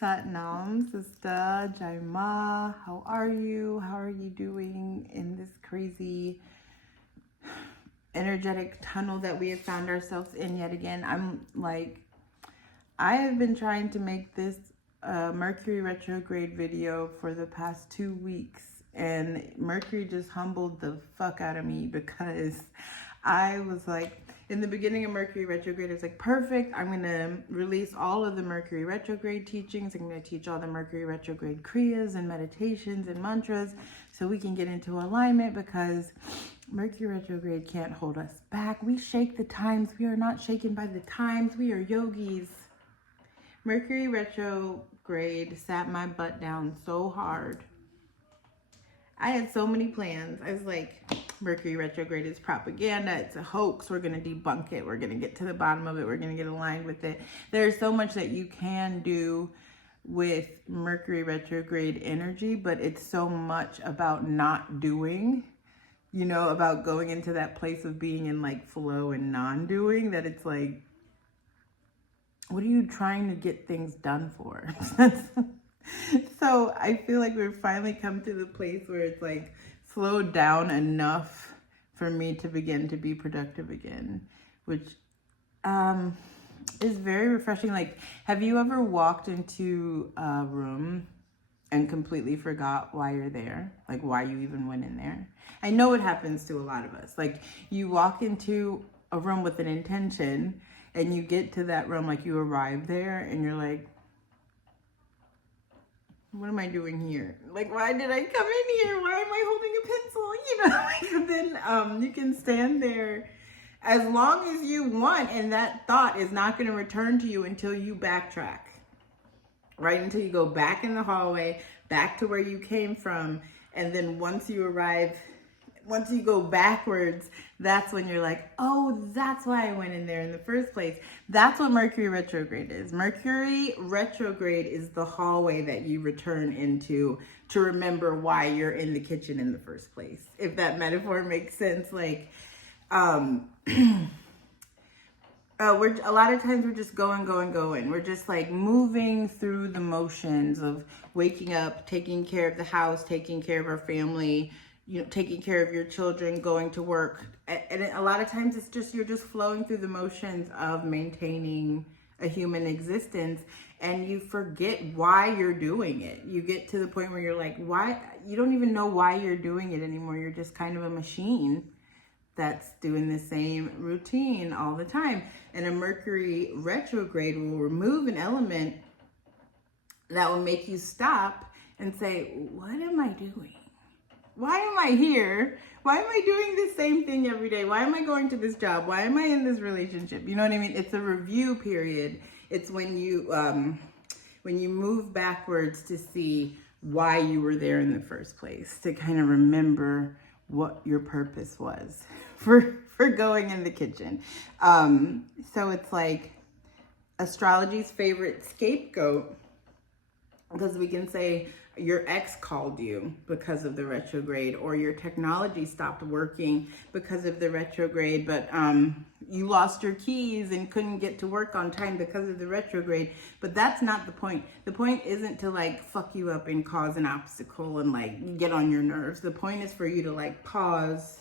Satnam, sister, Jaima, how are you? How are you doing in this crazy energetic tunnel that we have found ourselves in yet again? I have been trying to make this Mercury retrograde video for the past 2 weeks, and Mercury just humbled the fuck out of me because I was like, in the beginning of Mercury retrograde, I was like, perfect, I'm going to release all of the Mercury retrograde teachings. I'm going to teach all the Mercury retrograde kriyas and meditations and mantras so we can get into alignment, because Mercury retrograde can't hold us back. We shake the times. We are not shaken by the times. We are yogis. Mercury retrograde sat my butt down so hard. I had so many plans. I was like, Mercury retrograde is propaganda. It's a hoax. We're going to debunk it. We're going to get to the bottom of it. We're going to get aligned with it. There's so much that you can do with Mercury retrograde energy, but it's so much about not doing, about going into that place of being in like flow and non-doing, that it's like, what are you trying to get things done for? So I feel like we've finally come to the place where it's like slowed down enough for me to begin to be productive again, which is very refreshing. Like, have you ever walked into a room and completely forgot why you're there? Like, why you even went in there? I know it happens to a lot of us. Like, you walk into a room with an intention and you get to that room, like you arrive there and you're like, what am I doing here? Like, why did I come in here? Why am I holding a pencil? Then you can stand there as long as you want, and that thought is not going to return to you until you backtrack, right? Until you go back in the hallway, back to where you came from. And then once you go backwards, that's when you're like, oh, that's why I went in there in the first place. That's what Mercury retrograde is. Mercury retrograde is the hallway that you return into to remember why you're in the kitchen in the first place. If that metaphor makes sense. Like, we're a lot of times we're just going. We're just like moving through the motions of waking up, taking care of the house, taking care of our family, taking care of your children, going to work. And a lot of times it's just, you're just flowing through the motions of maintaining a human existence, and you forget why you're doing it. You get to the point where you're like, why? You don't even know why you're doing it anymore. You're just kind of a machine that's doing the same routine all the time. And a Mercury retrograde will remove an element that will make you stop and say, what am I doing? Why am I here? Why am I doing the same thing every day? Why am I going to this job? Why am I in this relationship? You know what I mean? It's a review period. It's when you move backwards to see why you were there in the first place, to kind of remember what your purpose was for going in the kitchen. So it's like astrology's favorite scapegoat, because we can say your ex called you because of the retrograde, or your technology stopped working because of the retrograde, but you lost your keys and couldn't get to work on time because of the retrograde. But that's not the point. The point isn't to like fuck you up and cause an obstacle and like get on your nerves. The point is for you to like pause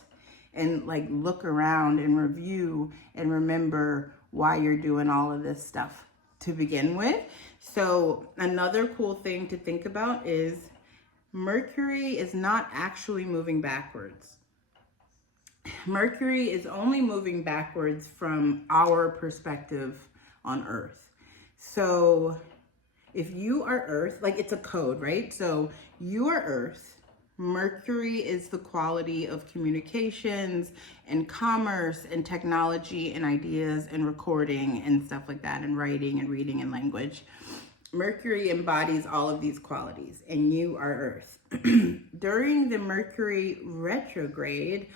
and like look around and review and remember why you're doing all of this stuff to begin with. So another cool thing to think about is Mercury is not actually moving backwards. Mercury is only moving backwards from our perspective on Earth. So if you are Earth, like it's a code, right? So you are Earth. Mercury is the quality of communications and commerce and technology and ideas and recording and stuff like that, and writing and reading and language. Mercury embodies all of these qualities, and you are Earth. During the Mercury retrograde,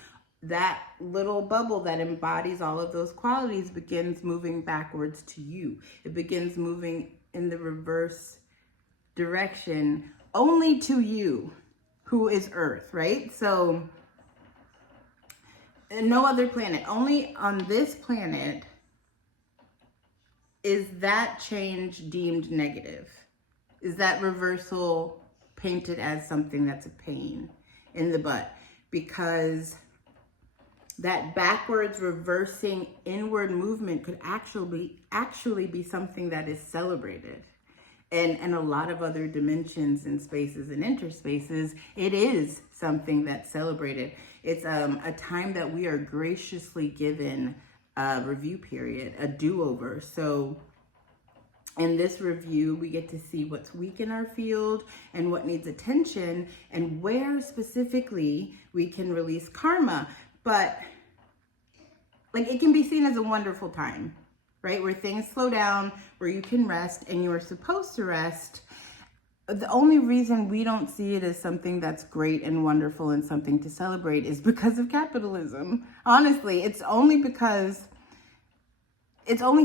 that little bubble that embodies all of those qualities begins moving backwards to you. It begins moving in the reverse direction only to you, who is Earth, right? So no other planet, only on this planet is that change deemed negative. is that reversal painted as something that's a pain in the butt, because that backwards reversing inward movement could actually be something that is celebrated. And a lot of other dimensions and spaces and interspaces, it is something that's celebrated. It's a time that we are graciously given a review period, a do-over. So in this review, we get to see what's weak in our field and what needs attention and where specifically we can release karma. But like, it can be seen as a wonderful time, right? Where things slow down, where you can rest, and you're supposed to rest. The only reason we don't see it as something that's great and wonderful and something to celebrate is because of capitalism. Honestly, it's only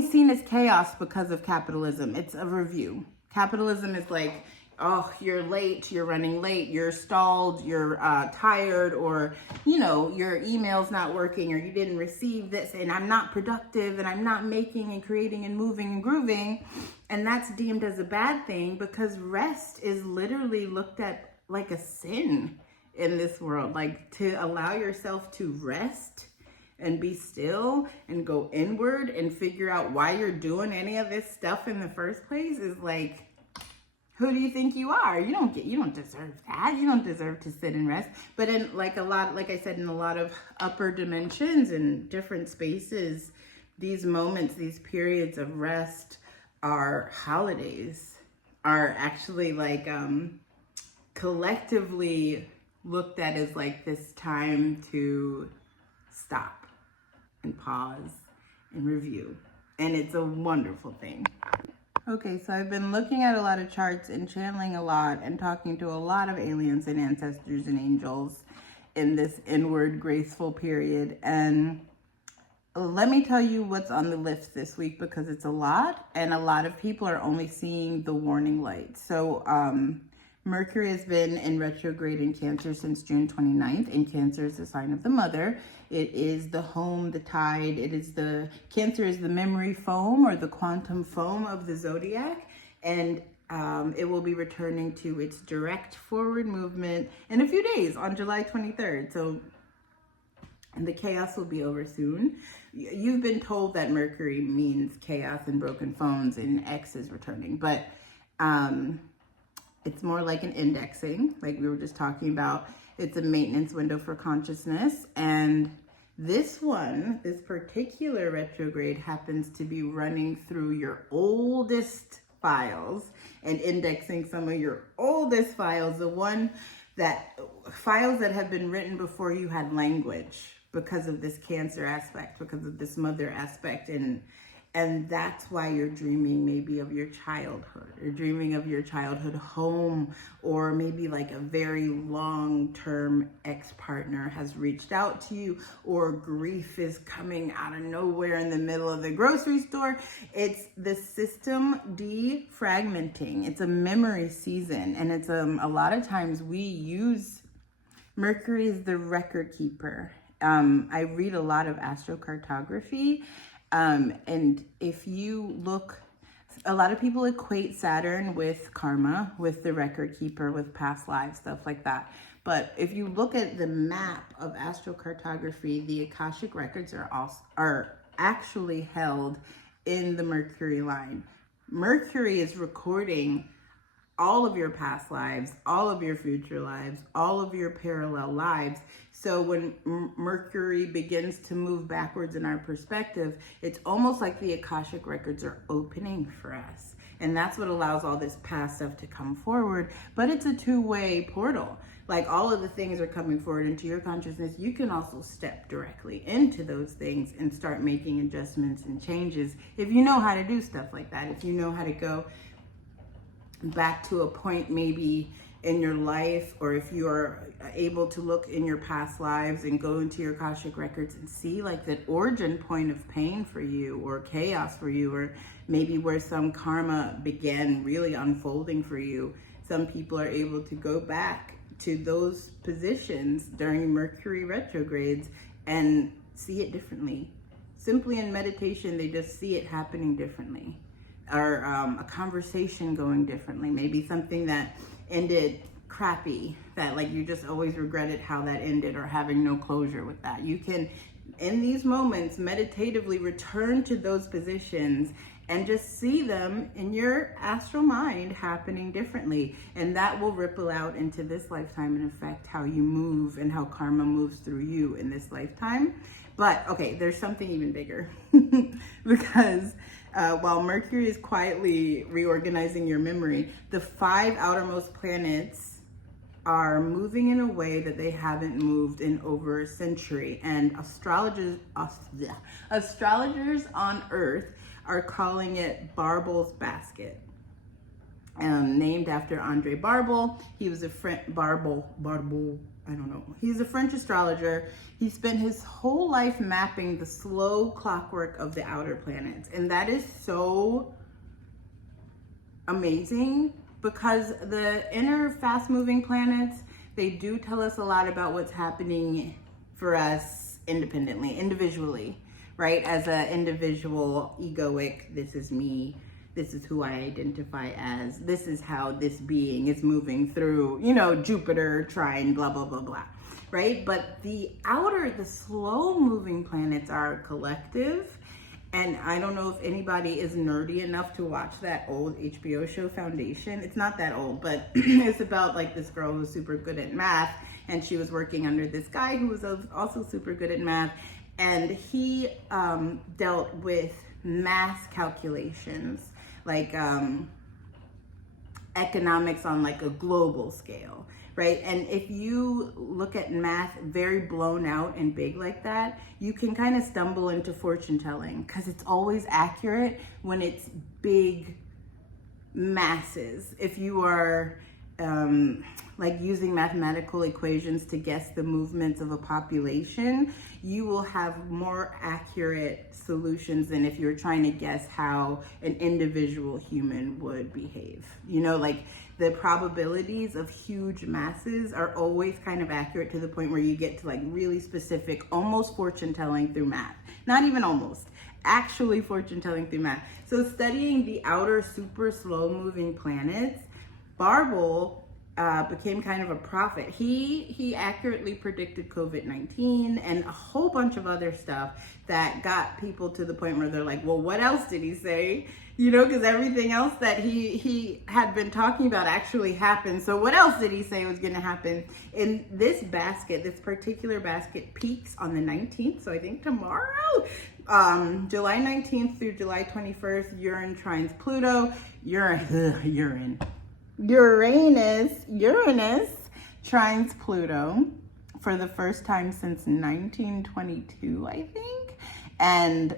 seen as chaos because of capitalism. It's a review. Capitalism is like, oh, you're late, you're running late, you're stalled, you're tired, or, you know, your email's not working, or you didn't receive this, and I'm not productive, and I'm not making and creating and moving and grooving. And that's deemed as a bad thing because rest is literally looked at like a sin in this world. Like, to allow yourself to rest and be still and go inward and figure out why you're doing any of this stuff in the first place is like, who do you think you are? You don't deserve that. You don't deserve to sit and rest. But in like I said, in a lot of upper dimensions and different spaces, these moments, these periods of rest are holidays, are actually like collectively looked at as like this time to stop and pause and review. And it's a wonderful thing. Okay, so I've been looking at a lot of charts and channeling a lot and talking to a lot of aliens and ancestors and angels in this inward graceful period. And let me tell you what's on the list this week, because it's a lot, and a lot of people are only seeing the warning light. So Mercury has been in retrograde in Cancer since June 29th, and Cancer is the sign of the mother. It is the home, the tide. Cancer is the memory foam or the quantum foam of the zodiac. And it will be returning to its direct forward movement in a few days on July 23rd. So the chaos will be over soon. You've been told that Mercury means chaos and broken phones and X is returning, but it's more like an indexing, like we were just talking about. It's a maintenance window for consciousness. And this particular retrograde happens to be running through your oldest files and indexing some of your oldest files, files that have been written before you had language, because of this Cancer aspect, because of this mother aspect. And that's why you're dreaming maybe of your childhood. You're dreaming of your childhood home, or maybe like a very long-term ex-partner has reached out to you, or grief is coming out of nowhere in the middle of the grocery store. It's the system defragmenting. It's a memory season, and it's a lot of times we use Mercury as the record keeper. I read a lot of astrocartography. And if you look, a lot of people equate Saturn with karma, with the record keeper, with past lives, stuff like that. But if you look at the map of astrocartography, the Akashic records are actually held in the Mercury line. Mercury is recording all of your past lives, all of your future lives, all of your parallel lives. So when Mercury begins to move backwards in our perspective, it's almost like the Akashic records are opening for us. And that's what allows all this past stuff to come forward. But it's a two-way portal. Like, all of the things are coming forward into your consciousness. You can also step directly into those things and start making adjustments and changes if you know how to do stuff like that. If you know how to go back to a point maybe in your life, or if you are able to look in your past lives and go into your Akashic records and see like that origin point of pain for you, or chaos for you, or maybe where some karma began really unfolding for you. Some people are able to go back to those positions during Mercury retrogrades and see it differently. Simply in meditation, they just see it happening differently. or a conversation going differently, maybe something that ended crappy, that like you just always regretted how that ended, or having no closure with that. You can, in these moments, meditatively return to those positions and just see them in your astral mind happening differently. And that will ripple out into this lifetime and affect how you move and how karma moves through you in this lifetime. But okay, there's something even bigger because while Mercury is quietly reorganizing your memory, the 5 outermost planets are moving in a way that they haven't moved in over a century. And astrologers on Earth are calling it Barbel's basket. Named after Andre Barbel. He was a He's a French astrologer. He spent his whole life mapping the slow clockwork of the outer planets. And that is so amazing, because the inner fast-moving planets, they do tell us a lot about what's happening for us independently, individually, right? As an individual, egoic, this is me, this is who I identify as, this is how this being is moving through, you know, Jupiter, trine, blah, blah, blah, blah, right? But the slow-moving planets are collective. And I don't know if anybody is nerdy enough to watch that old HBO show, Foundation. It's not that old, but it's about like this girl who's super good at math, and she was working under this guy who was also super good at math, and he dealt with mass calculations, like economics on like a global scale, right? And if you look at math very blown out and big like that, you can kind of stumble into fortune telling, because it's always accurate when it's big masses. If you are like using mathematical equations to guess the movements of a population, you will have more accurate solutions than if you're trying to guess how an individual human would behave. You know, like the probabilities of huge masses are always kind of accurate to the point where you get to like really specific, almost fortune telling through math. Not even almost, actually fortune telling through math. So studying the outer super slow moving planets, Barbel became kind of a prophet. He accurately predicted COVID-19 and a whole bunch of other stuff that got people to the point where they're like, well, what else did he say? You know, because everything else that he had been talking about actually happened. So what else did he say was going to happen? In this basket, this particular basket peaks on the 19th. So I think tomorrow, July 19th through July 21st, Uranus trines Pluto. Uranus trines Pluto for the first time since 1922, I think. And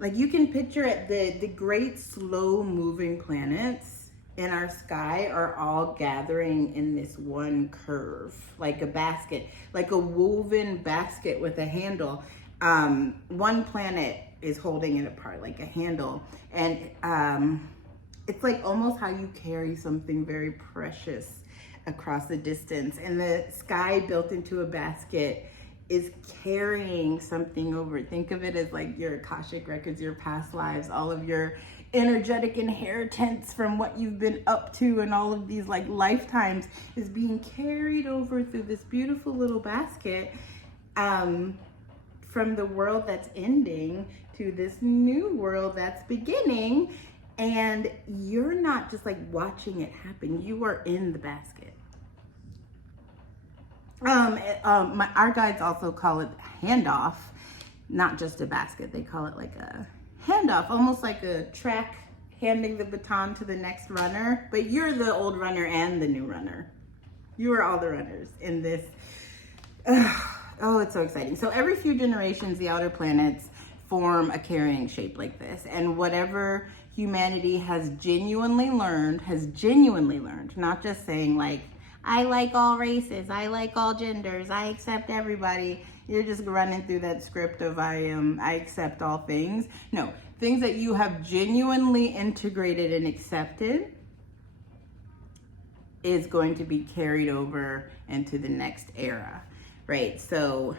like you can picture it, the great slow moving planets in our sky are all gathering in this one curve, like a basket, like a woven basket with a handle. One planet is holding it apart, like a handle. And it's like almost how you carry something very precious across the distance. And the sky built into a basket is carrying something over. Think of it as like your Akashic records, your past lives, all of your energetic inheritance from what you've been up to and all of these like lifetimes is being carried over through this beautiful little basket from the world that's ending to this new world that's beginning. And you're not just like watching it happen, you are in the basket. Our guides also call it handoff, not just a basket. They call it like a handoff, almost like a track handing the baton to the next runner, but you're the old runner and the new runner. You are all the runners in this. Oh, it's so exciting. So every few generations, the outer planets form a carrying shape like this. And whatever humanity has genuinely learned, not just saying like, I like all races, I like all genders, I accept everybody. You're just running through that script of I accept all things. No, things that you have genuinely integrated and accepted is going to be carried over into the next era, right? So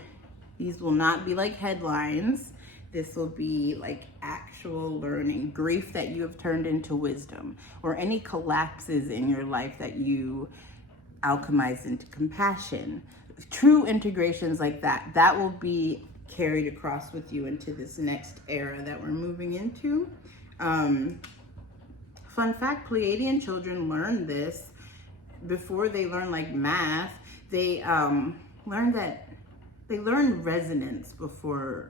these will not be like headlines. This will be like actual learning, grief that you have turned into wisdom, or any collapses in your life that you alchemize into compassion. True integrations like that, that will be carried across with you into this next era that we're moving into. Fun fact, Pleiadian children learn this before they learn like math. They learn resonance before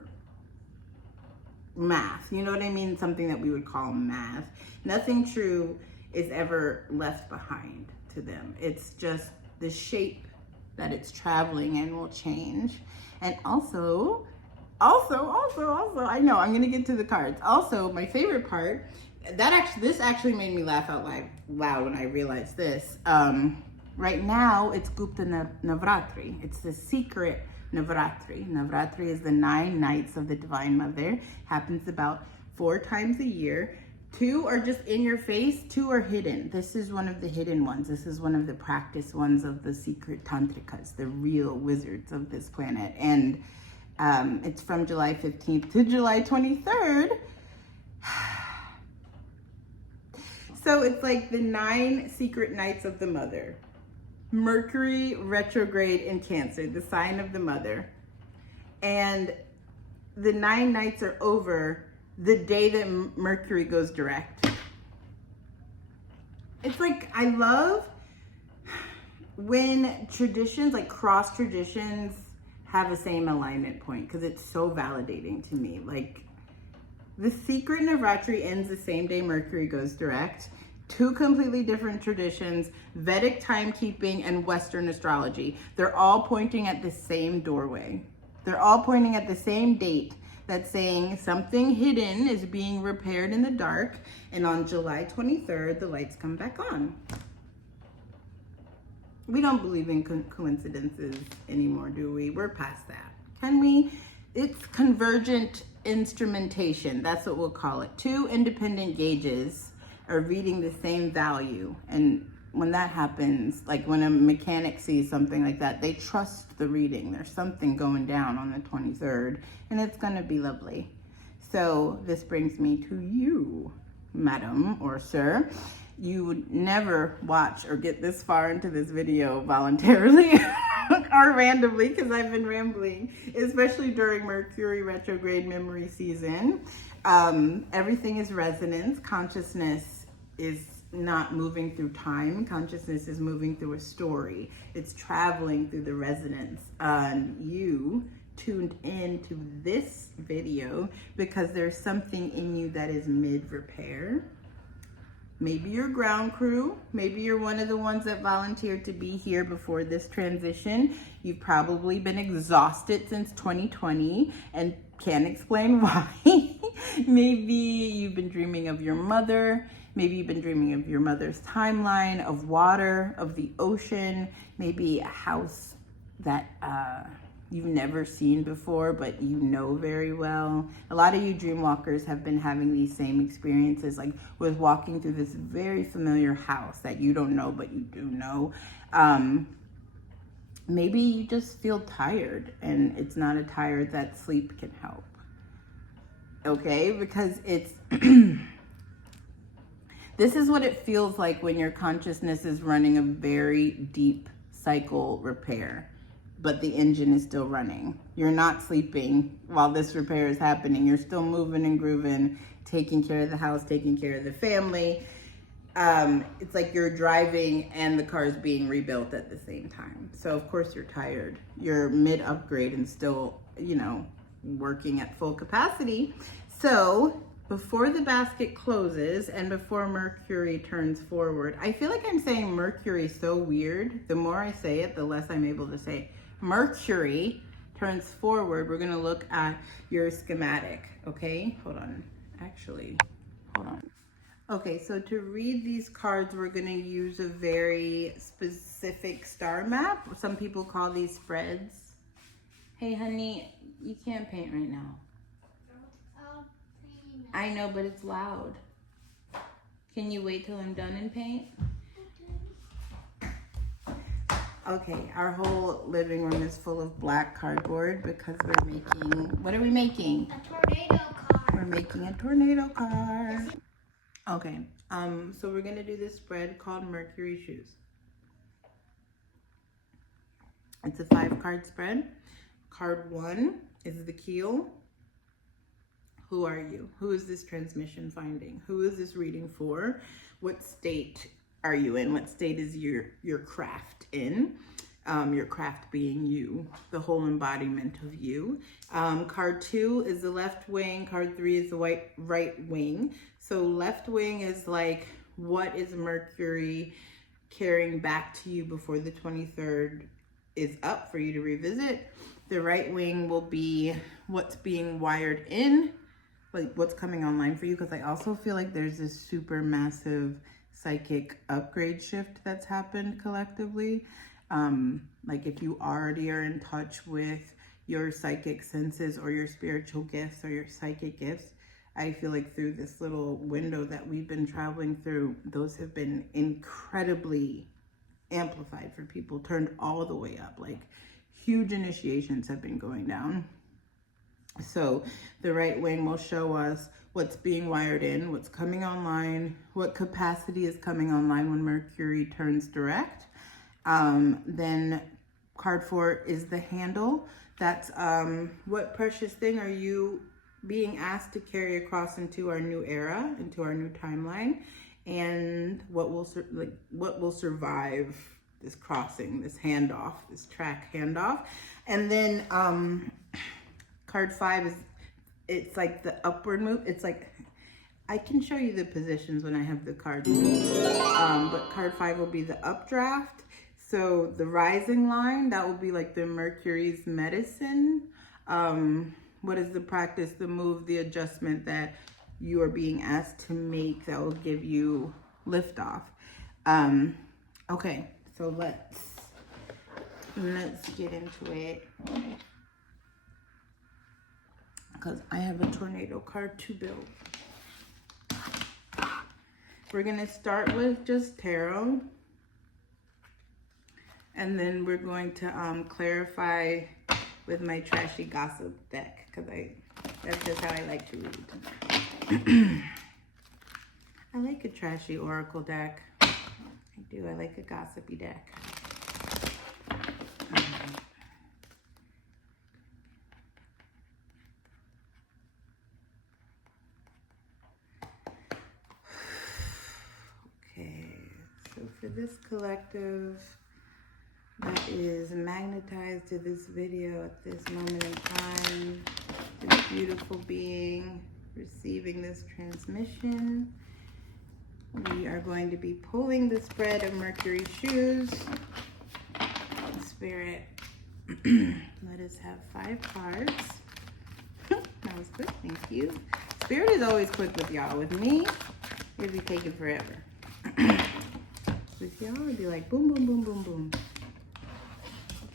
math. You know what I mean? Something that we would call math. Nothing true is ever left behind to them. It's just the shape that it's traveling in will change. And also, I know I'm gonna get to the cards. Also, my favorite part, this actually made me laugh out loud when I realized this. Right now, it's Gupta Navratri. It's the secret Navratri. Navratri is the 9 nights of the Divine Mother. Happens about 4 times a year. 2 are just in your face, 2 are hidden. This is one of the hidden ones. This is one of the practice ones of the secret tantrikas, the real wizards of this planet. And it's from July 15th to July 23rd. So it's like the 9 secret nights of the mother. Mercury retrograde in Cancer, the sign of the mother. And the 9 nights are over the day that Mercury goes direct. It's like, I love when traditions, like cross traditions, have the same alignment point, because it's so validating to me. Like, the secret Navratri ends the same day Mercury goes direct. 2 completely different traditions, Vedic timekeeping and Western astrology. They're all pointing at the same doorway. They're all pointing at the same date that's saying something hidden is being repaired in the dark, and on July 23rd, the lights come back on. We don't believe in coincidences anymore, do we? We're past that. Can we? It's convergent instrumentation. That's what we'll call it. 2 independent gauges are reading the same value. And when that happens, like when a mechanic sees something like that, they trust the reading. There's something going down on the 23rd, and it's gonna be lovely. So this brings me to you, madam or sir. You would never watch or get this far into this video voluntarily or randomly, because I've been rambling, especially during Mercury retrograde memory season. Everything is resonance. Consciousness is not moving through time. Consciousness is moving through a story. It's traveling through the resonance. You tuned into this video because there's something in you that is mid-repair. Maybe you're ground crew. Maybe you're one of the ones that volunteered to be here before this transition. You've probably been exhausted since 2020 and can't explain why. Maybe you've been dreaming of your mother. Maybe you've been dreaming of your mother's timeline, of water, of the ocean, maybe a house that you've never seen before, but you know very well. A lot of you dreamwalkers have been having these same experiences, like with walking through this very familiar house that you don't know, but you do know. Maybe you just feel tired, and it's not a tired that sleep can help. Okay, because it's... This is what it feels like when your consciousness is running a very deep cycle repair, but the engine is still running. You're not sleeping while this repair is happening. You're still moving and grooving, taking care of the house, taking care of the family. It's like you're driving and the car's being rebuilt at the same time. So of course you're tired. You're mid-upgrade and still, working at full capacity. So before the basket closes and before Mercury turns forward, I feel like I'm saying Mercury so weird. The more I say it, the less I'm able to say. Mercury turns forward. We're gonna look at your schematic, okay? Hold on. Okay, so to read these cards, we're gonna use a very specific star map. Some people call these spreads. Hey honey, you can't paint right now. I know, but it's loud. Can you wait till I'm done and paint? Okay, our whole living room is full of black cardboard because we're making, what are we making? A tornado car. We're making a tornado car. Okay, so we're gonna do this spread called Mercury Shoes. It's a 5-card spread. Card 1 is the keel. Who are you? Who is this transmission finding? Who is this reading for? What state are you in? What state is your craft in? Your craft being you, the whole embodiment of you. Card 2 is the left wing. Card 3 is the right wing. So left wing is like, what is Mercury carrying back to you before the 23rd is up for you to revisit? The right wing will be what's being wired in, like what's coming online for you, because I also feel like there's this super massive psychic upgrade shift that's happened collectively. Like if you already are in touch with your psychic senses or your spiritual gifts or your psychic gifts, I feel like through this little window that we've been traveling through, those have been incredibly amplified for people, turned all the way up. Like huge initiations have been going down. So the right wing will show us what's being wired in, what's coming online, what capacity is coming online when Mercury turns direct. Then card 4 is the handle. That's what precious thing are you being asked to carry across into our new era, into our new timeline, and what will survive this crossing, this handoff, this track handoff. And then card 5 is, it's like the upward move. It's like, I can show you the positions when I have the cards, but card 5 will be the updraft. So the rising line, that will be like the Mercury's medicine. What is the practice, the move, the adjustment that you are being asked to make that will give you liftoff? Okay, so let's get into it, because I have a tornado card to build. We're gonna start with just tarot, and then we're going to clarify with my trashy gossip deck, because that's just how I like to read. I like a trashy oracle deck. I do. I like a gossipy deck. Okay, so for this collective that is magnetized to this video at this moment in time, this beautiful being receiving this transmission, we are going to be pulling the spread of Mercury Shoes. Spirit, let us have 5 cards. That was quick, thank you. Spirit is always quick with y'all. With me, it'd be taking forever. With y'all, it'd be like boom, boom, boom, boom, boom.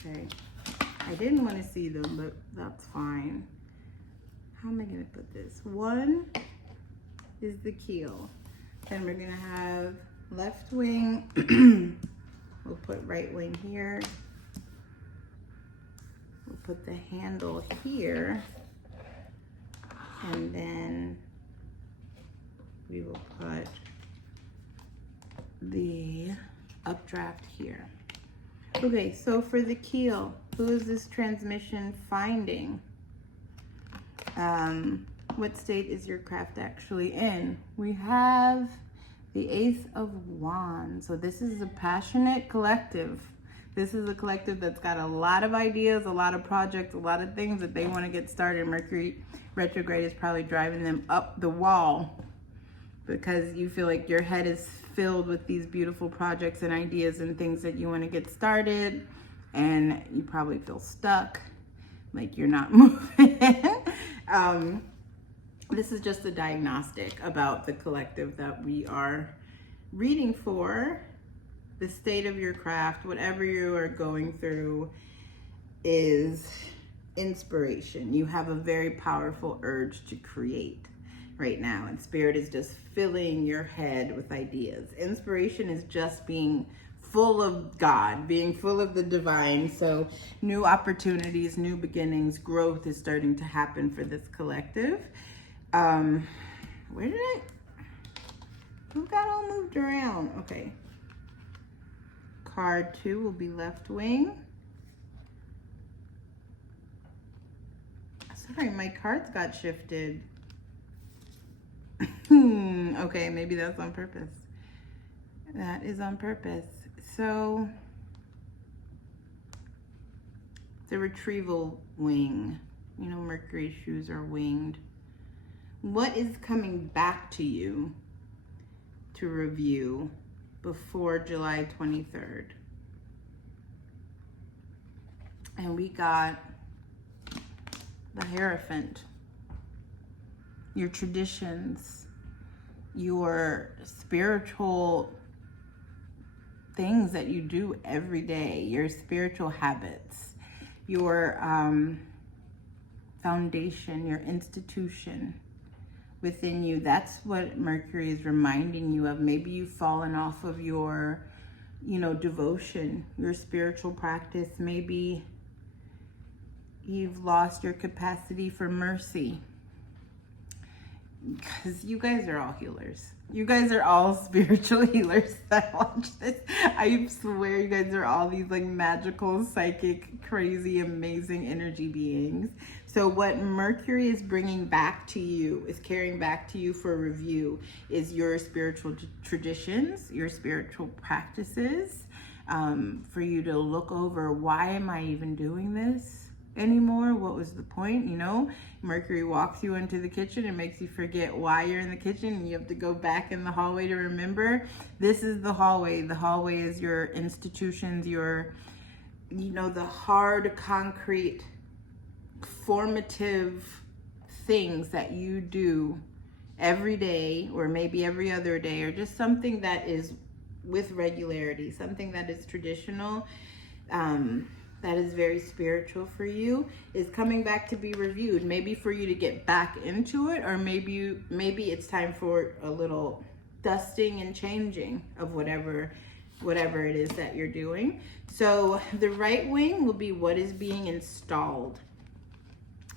Okay, I didn't want to see them, but that's fine. How am I going to put this? 1 is the keel. Then we're going to have left wing. We'll put right wing here. We'll put the handle here. And then we will put the updraft here. Okay, so for the keel, who is this transmission finding? What state is your craft actually in? We have the Ace of Wands. So this is a passionate collective. This is a collective that's got a lot of ideas, a lot of projects, a lot of things that they want to get started. Mercury retrograde is probably driving them up the wall because you feel like your head is filled with these beautiful projects and ideas and things that you want to get started, and you probably feel stuck, like you're not moving. This is just a diagnostic about the collective that we are reading for. The state of your craft, whatever you are going through, is inspiration. You have a very powerful urge to create, right now, and Spirit is just filling your head with ideas. Inspiration is just being full of God, being full of the divine. So new opportunities, new beginnings, growth is starting to happen for this collective. Who got all moved around? Okay. Card 2 will be left wing. Sorry, my cards got shifted. Okay, maybe that's on purpose. That is on purpose. So, the retrieval wing. You know, Mercury's shoes are winged. What is coming back to you to review before July 23rd? And we got the Hierophant. Your traditions, your spiritual things that you do every day, your spiritual habits, your foundation, your institution within you. That's what Mercury is reminding you of. Maybe you've fallen off of your, devotion, your spiritual practice. Maybe you've lost your capacity for mercy. Because you guys are all healers. You guys are all spiritual healers that watch this. I swear you guys are all these like magical, psychic, crazy, amazing energy beings. So what Mercury is bringing back to you, is carrying back to you for review, is your spiritual traditions, your spiritual practices, for you to look over, why am I even doing this anymore? What was the point? Mercury walks you into the kitchen and makes you forget why you're in the kitchen, and you have to go back in the hallway to remember. This is the hallway. The hallway is your institutions, your, the hard, concrete, formative things that you do every day, or maybe every other day, or just something that is with regularity, something that is traditional, that is very spiritual for you, is coming back to be reviewed. Maybe for you to get back into it, or maybe it's time for a little dusting and changing of whatever it is that you're doing. So the right wing will be what is being installed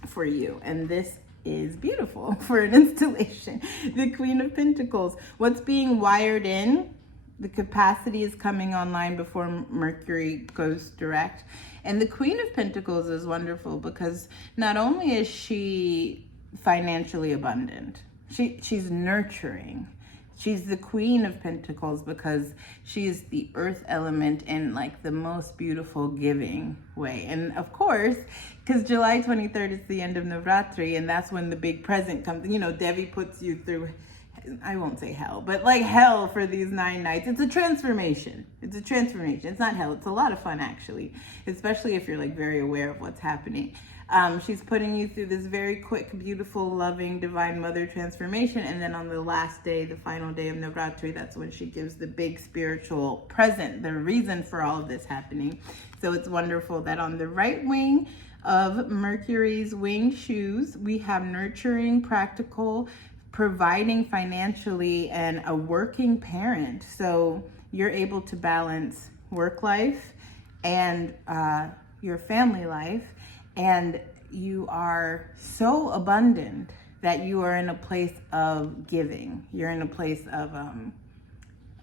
for you, and this is beautiful for an installation. The Queen of Pentacles, what's being wired in, the capacity is coming online before Mercury goes direct. And the Queen of Pentacles is wonderful because not only is she financially abundant, she's nurturing. She's the Queen of Pentacles because she is the earth element in like the most beautiful giving way. And of course, because July 23rd is the end of Navratri, and that's when the big present comes. Devi puts you through, I won't say hell, but like hell for these 9 nights. It's a transformation. It's a transformation. It's not hell. It's a lot of fun, actually, especially if you're like very aware of what's happening. She's putting you through this very quick, beautiful, loving, divine mother transformation. And then on the last day, the final day of Navratri, that's when she gives the big spiritual present, the reason for all of this happening. So it's wonderful that on the right wing of Mercury's winged shoes, we have nurturing, practical, providing financially, and a working parent. So you're able to balance work life and your family life, and you are so abundant that you are in a place of giving. You're in a place of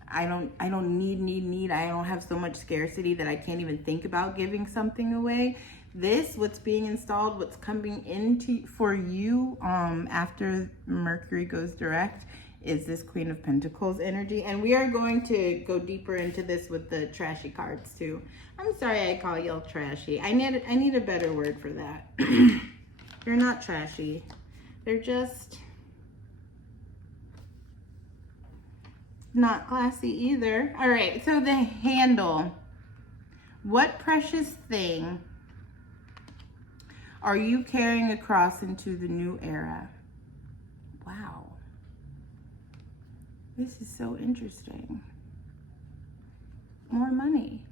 I don't need. I don't have so much scarcity that I can't even think about giving something away. What's being installed, what's coming into for you after Mercury goes direct, is this Queen of Pentacles energy. And we are going to go deeper into this with the trashy cards too. I'm sorry I call y'all trashy. I need a better word for that. They're not trashy. They're just not classy either. All right, so the handle. What precious thing are you carrying across into the new era? Wow. This is so interesting. More money.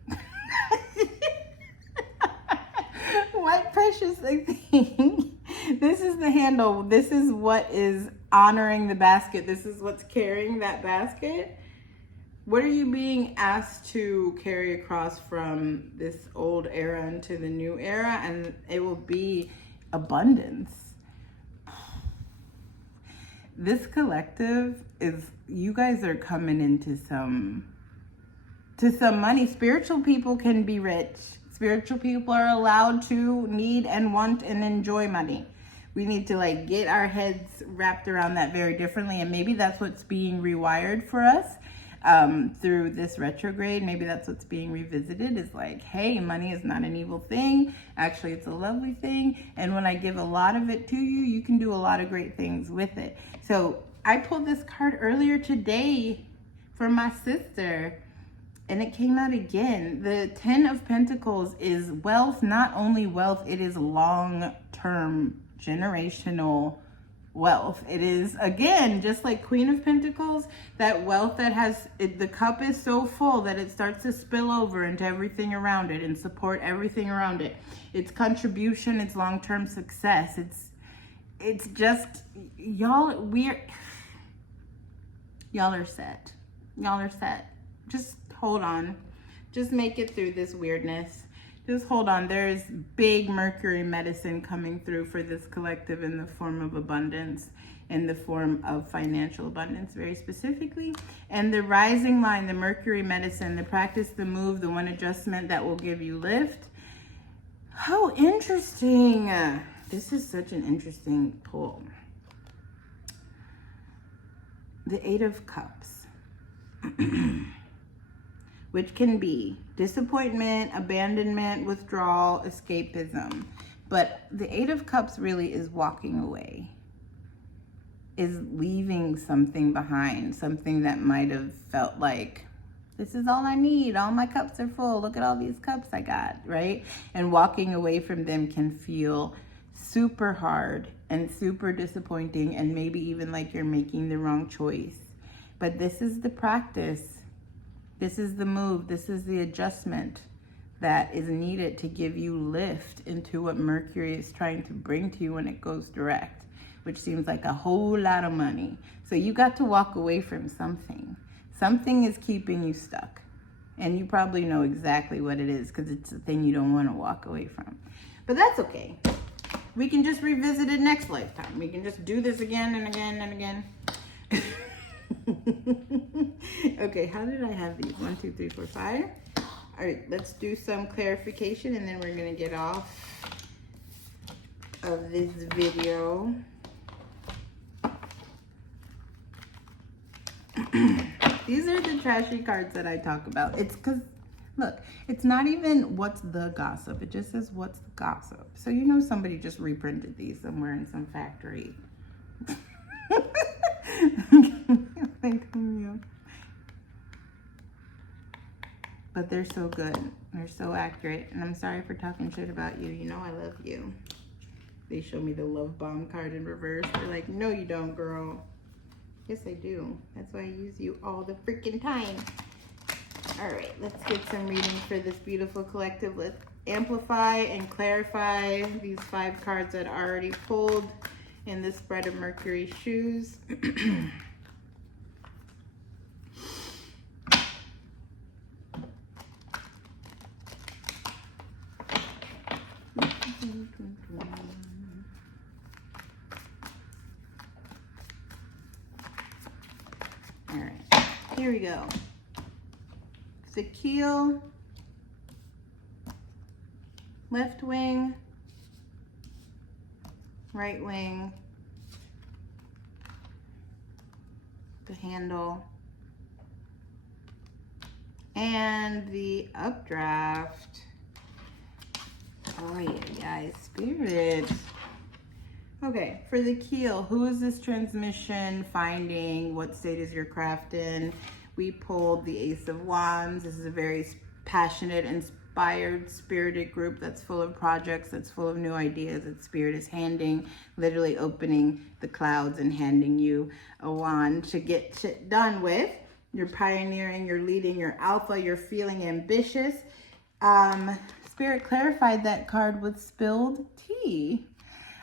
What precious thing? This is the handle. This is what is honoring the basket. This is what's carrying that basket. What are you being asked to carry across from this old era into the new era? And it will be abundance. This collective is, you guys are coming into some money. Spiritual people can be rich. Spiritual people are allowed to need and want and enjoy money. We need to like get our heads wrapped around that very differently. And maybe that's what's being rewired for us through this retrograde. Maybe that's what's being revisited, is like, hey, money is not an evil thing. Actually, it's a lovely thing. And when I give a lot of it to you, you can do a lot of great things with it. So I pulled this card earlier today for my sister, and it came out again. The 10 of Pentacles is wealth. Not only wealth, it is long-term generational wealth. It is, again, just like Queen of Pentacles, that wealth that has, the cup is so full that it starts to spill over into everything around it and support everything around it. It's contribution, it's long-term success. It's just, y'all are set. Y'all are set. Just hold on. Just make it through this weirdness. Just hold on. There's big Mercury medicine coming through for this collective in the form of abundance, in the form of financial abundance, very specifically. And the rising line, the Mercury medicine, the practice, the move, the one adjustment that will give you lift. How interesting. This is such an interesting pull. The 8 of Cups. Which can be disappointment, abandonment, withdrawal, escapism. But the 8 of Cups really is walking away, is leaving something behind, something that might have felt like, this is all I need, all my cups are full, look at all these cups I got, right? And walking away from them can feel super hard and super disappointing, and maybe even like you're making the wrong choice. But this is the practice. This is the move. This is the adjustment that is needed to give you lift into what Mercury is trying to bring to you when it goes direct, which seems like a whole lot of money. So you got to walk away from something. Something is keeping you stuck. And you probably know exactly what it is, because it's the thing you don't want to walk away from. But that's okay. We can just revisit it next lifetime. We can just do this again and again and again. Okay, how did I have these? 1, 2, 3, 4, 5. All right, let's do some clarification, and then we're gonna get off of this video. These are the trashy cards that I talk about. It's because, look, it's not even what's the gossip. It just says what's the gossip. So you know somebody just reprinted these somewhere in some factory. But they're so good. They're so accurate. And I'm sorry for talking shit about you. You know I love you. They show me the love bomb card in reverse. They're like, no you don't, girl. Yes I do. That's why I use you all the freaking time. All right, let's get some reading for this beautiful collective. Let's amplify and clarify these 5 cards that I already pulled in the spread of Mercury shoes. All right, here we go. The keel, left wing, right wing, the handle, and the updraft. Oh yeah, Spirit. Okay, for the keel, who is this transmission finding? What state is your craft in? We pulled the Ace of Wands. This is a very passionate, inspired, spirited group that's full of projects, that's full of new ideas. That Spirit is literally opening the clouds and handing you a wand to get shit done with. You're pioneering, you're leading, you're alpha, you're feeling ambitious. Spirit clarified that card with spilled tea.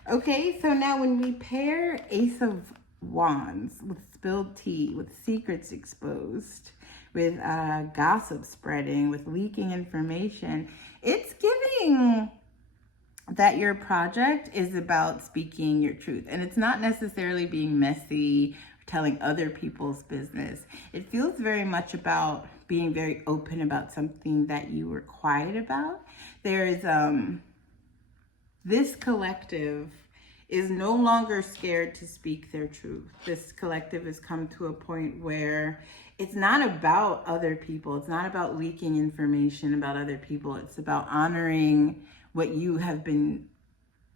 Okay, so now when we pair Ace of Wands with spilled tea, with secrets exposed, with gossip spreading, with leaking information, it's giving that your project is about speaking your truth. And it's not necessarily being messy, or telling other people's business. It feels very much about being very open about something that you were quiet about. There's this collective is no longer scared to speak their truth. This collective has come to a point where it's not about other people. It's not about leaking information about other people. It's about honoring what you have been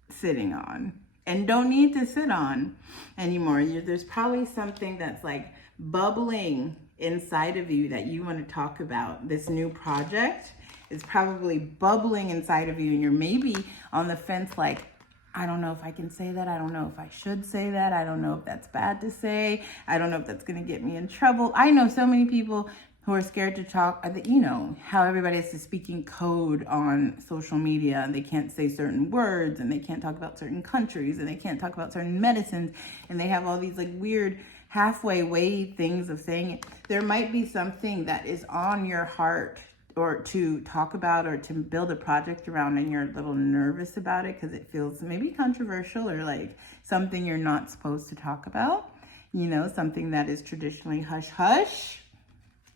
sitting on and don't need to sit on anymore. There's probably something that's like bubbling inside of you that you want to talk about. This new project is probably bubbling inside of you, and you're maybe on the fence like, I don't know if I can say that. I don't know if I should say that. I don't know if that's bad to say. I don't know if that's going to get me in trouble. I know so many people who are scared to talk. You know how everybody has to speaking code on social media, and they can't say certain words, and they can't talk about certain countries, and they can't talk about certain medicines, and they have all these like weird halfway way things of saying it. There might be something that is on your heart or to talk about or to build a project around, and you're a little nervous about it because it feels maybe controversial or like something you're not supposed to talk about, you know, something that is traditionally hush hush.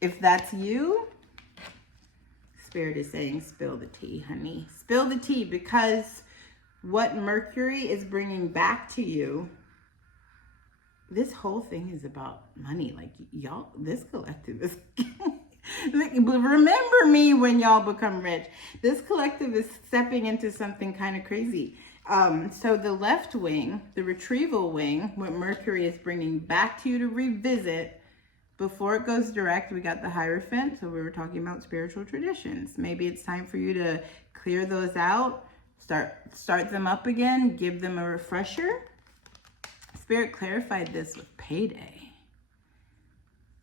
If that's you, Spirit is saying spill the tea, honey. Spill the tea, because what Mercury is bringing back to you, this whole thing is about money. Like, y'all, this collective is remember me when y'all become rich. This collective is stepping into something kind of crazy. So the left wing, the retrieval wing, what Mercury is bringing back to you to revisit before it goes direct, we got the Hierophant. So we were talking about spiritual traditions. Maybe it's time for you to clear those out, start them up again, give them a refresher. Spirit clarified this with payday,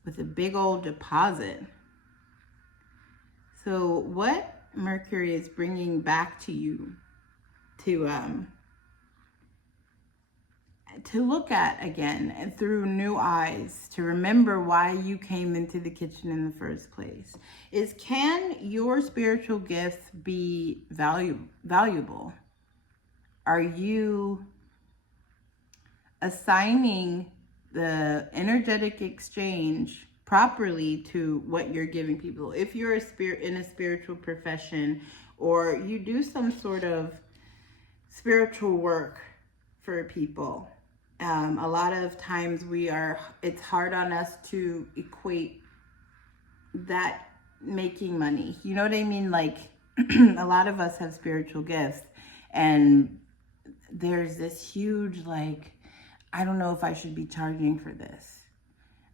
with a big old deposit. So what Mercury is bringing back to you to look at again and through new eyes, to remember why you came into the kitchen in the first place, is, can your spiritual gifts be valuable? Are you assigning the energetic exchange properly to what you're giving people? If you're in a spiritual profession, or you do some sort of spiritual work for people, a lot of times it's hard on us to equate that making money. You know what I mean? Like, a lot of us have spiritual gifts, and there's this huge, like, I don't know if I should be charging for this.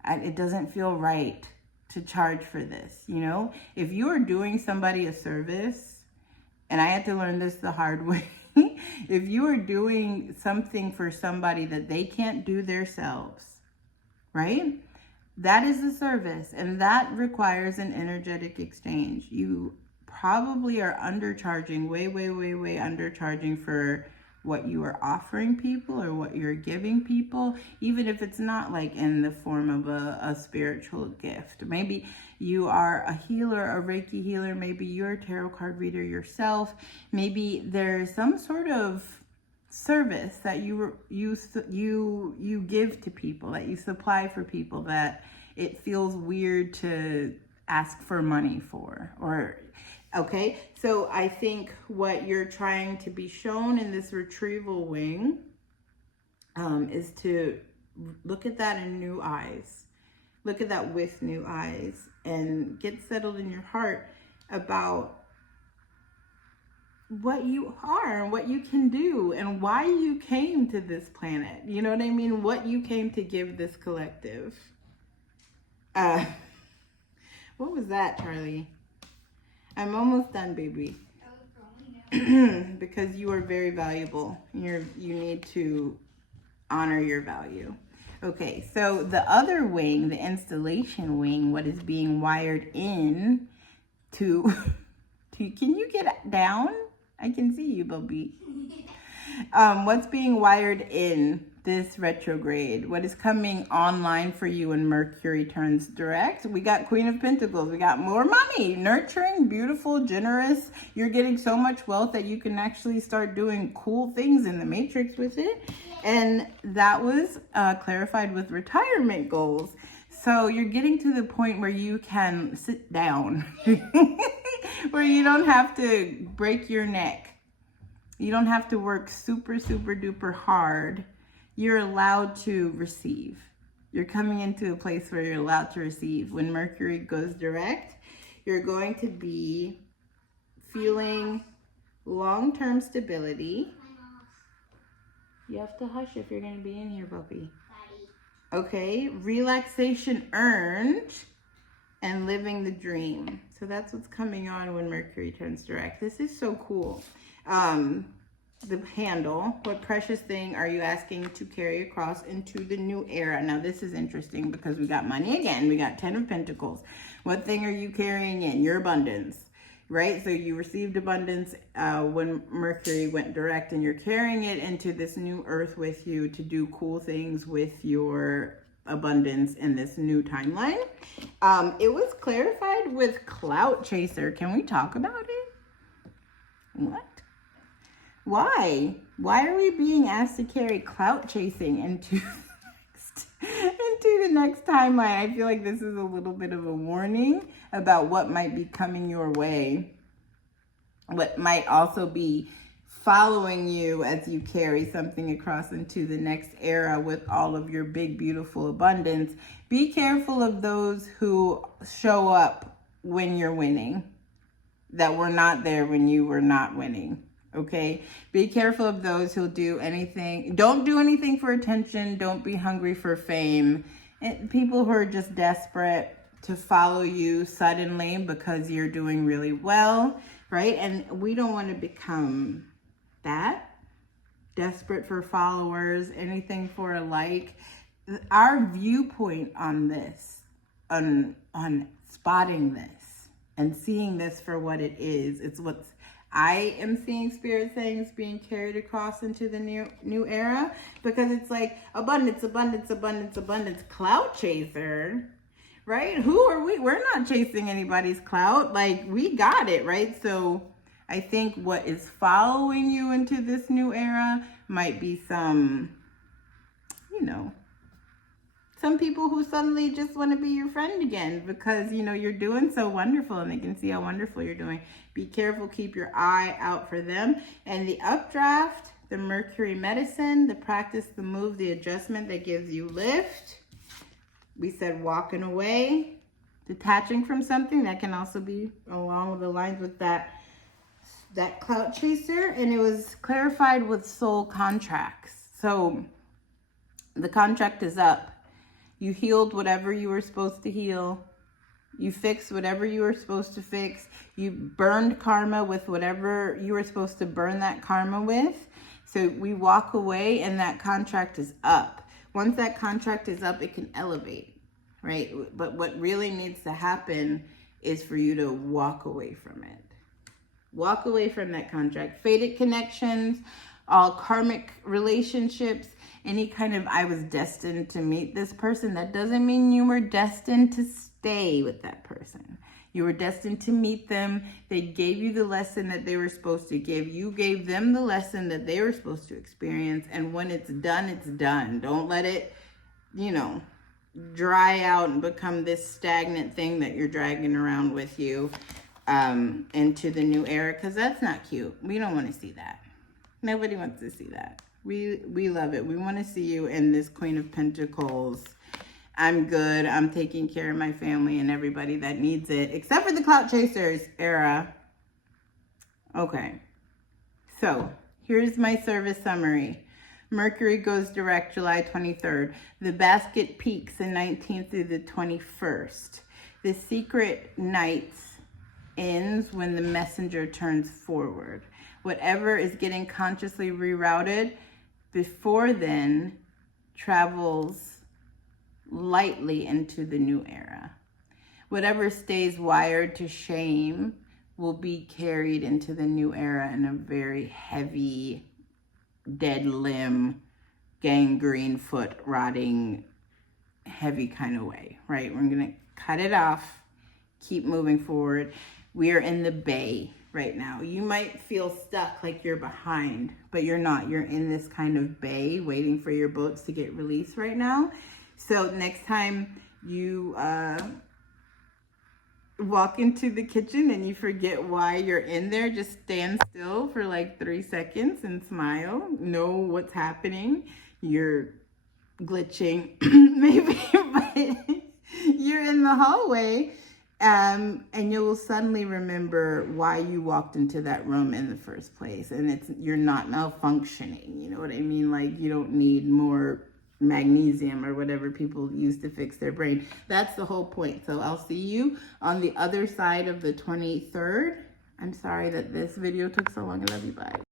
It doesn't feel right to charge for this, you know? If you are doing somebody a service, and I had to learn this the hard way, if you are doing something for somebody that they can't do themselves, right? That is a service, and that requires an energetic exchange. You probably are undercharging, way undercharging for what you are offering people or what you're giving people, even if it's not like in the form of a spiritual gift. Maybe you are a healer, a Reiki healer. Maybe you're a tarot card reader yourself. Maybe there's some sort of service that you give to people, that you supply for people, that it feels weird to ask for money for, or okay, so I think what you're trying to be shown in this retrieval wing is to look at that in new eyes. Look at that with new eyes, and get settled in your heart about what you are and what you can do and why you came to this planet. You know what I mean? What you came to give this collective. What was that, Charlie? I'm almost done, baby. Because you are very valuable. You need to honor your value. Okay, so the other wing, the installation wing, what is being wired in to can you get down? I can see you, Bobby. What's being wired in this retrograde? What is coming online for you when Mercury turns direct? We got Queen of Pentacles. We got more money, nurturing, beautiful, generous. You're getting so much wealth that you can actually start doing cool things in the matrix with it. And that was clarified with retirement goals. So you're getting to the point where you can sit down, where you don't have to break your neck. You don't have to work super, super duper hard. You're allowed to receive. You're coming into a place where you're allowed to receive. When Mercury goes direct, you're going to be feeling long-term stability. You have to hush if you're going to be in here, puppy. Okay, relaxation earned and living the dream. So that's what's coming on when Mercury turns direct. This is so cool. The handle, what precious thing are you asking to carry across into the new era? Now this is interesting because we got money again. We got 10 of Pentacles. What thing are you carrying in? Your abundance, right? So you received abundance when Mercury went direct, and you're carrying it into this new earth with you to do cool things with your abundance in this new timeline. It was clarified with Clout Chaser. Can we talk about it? What? Why? Why are we being asked to carry clout chasing into the next timeline? I feel like this is a little bit of a warning about what might be coming your way. What might also be following you as you carry something across into the next era with all of your big, beautiful abundance. Be careful of those who show up when you're winning, that were not there when you were not winning. Okay, be careful of those who'll do anything. Don't do anything for attention. Don't be hungry for fame. And people who are just desperate to follow you suddenly because you're doing really well, right? And we don't want to become that, desperate for followers, anything for a like. Our viewpoint on this, on spotting this and seeing this for what it is, it's what's I am seeing Spirit saying it's being carried across into the new era, because it's like abundance, abundance, abundance, abundance, clout chaser, right? Who are we? We're not chasing anybody's clout. Like, we got it, right? So I think what is following you into this new era might be some, some people who suddenly just want to be your friend again because, you're doing so wonderful and they can see how wonderful you're doing. Be careful, keep your eye out for them. And the updraft, the Mercury medicine, the practice, the move, the adjustment that gives you lift. We said walking away, detaching from something. That can also be along the lines with that clout chaser. And it was clarified with soul contracts. So the contract is up. You healed whatever you were supposed to heal. You fixed whatever you were supposed to fix. You burned karma with whatever you were supposed to burn that karma with. So we walk away and that contract is up. Once that contract is up, it can elevate, right? But what really needs to happen is for you to walk away from it. Walk away from that contract. Fated connections, all karmic relationships, any kind of I was destined to meet this person, that doesn't mean you were destined to stay with that person. You were destined to meet them. They gave you the lesson that they were supposed to give. You gave them the lesson that they were supposed to experience. And when it's done, it's done. Don't let it, dry out and become this stagnant thing that you're dragging around with you into the new era, because that's not cute. We don't want to see that. Nobody wants to see that. We love it. We want to see you in this Queen of Pentacles. I'm good. I'm taking care of my family and everybody that needs it, except for the Clout Chasers era. Okay. So here's my service summary. Mercury goes direct July 23rd. The basket peaks in 19th through the 21st. The secret nights ends when the messenger turns forward. Whatever is getting consciously rerouted before then travels lightly into the new era. Whatever stays wired to shame will be carried into the new era in a very heavy dead limb, gangrene foot, rotting, heavy kind of way, right? We're going to cut it off, keep moving forward. We are in the bay right now. You might feel stuck, like you're behind, but you're not. You're in this kind of bay waiting for your boats to get released right now. So next time you walk into the kitchen and you forget why you're in there, just stand still for like 3 seconds and smile. Know what's happening. You're glitching maybe, but you're in the hallway, and you'll suddenly remember why you walked into that room in the first place. And you're not malfunctioning, you know what I mean? Like, you don't need more magnesium or whatever people use to fix their brain. That's the whole point. So I'll see you on the other side of the 23rd. I'm sorry that this video took so long. I love you. Bye.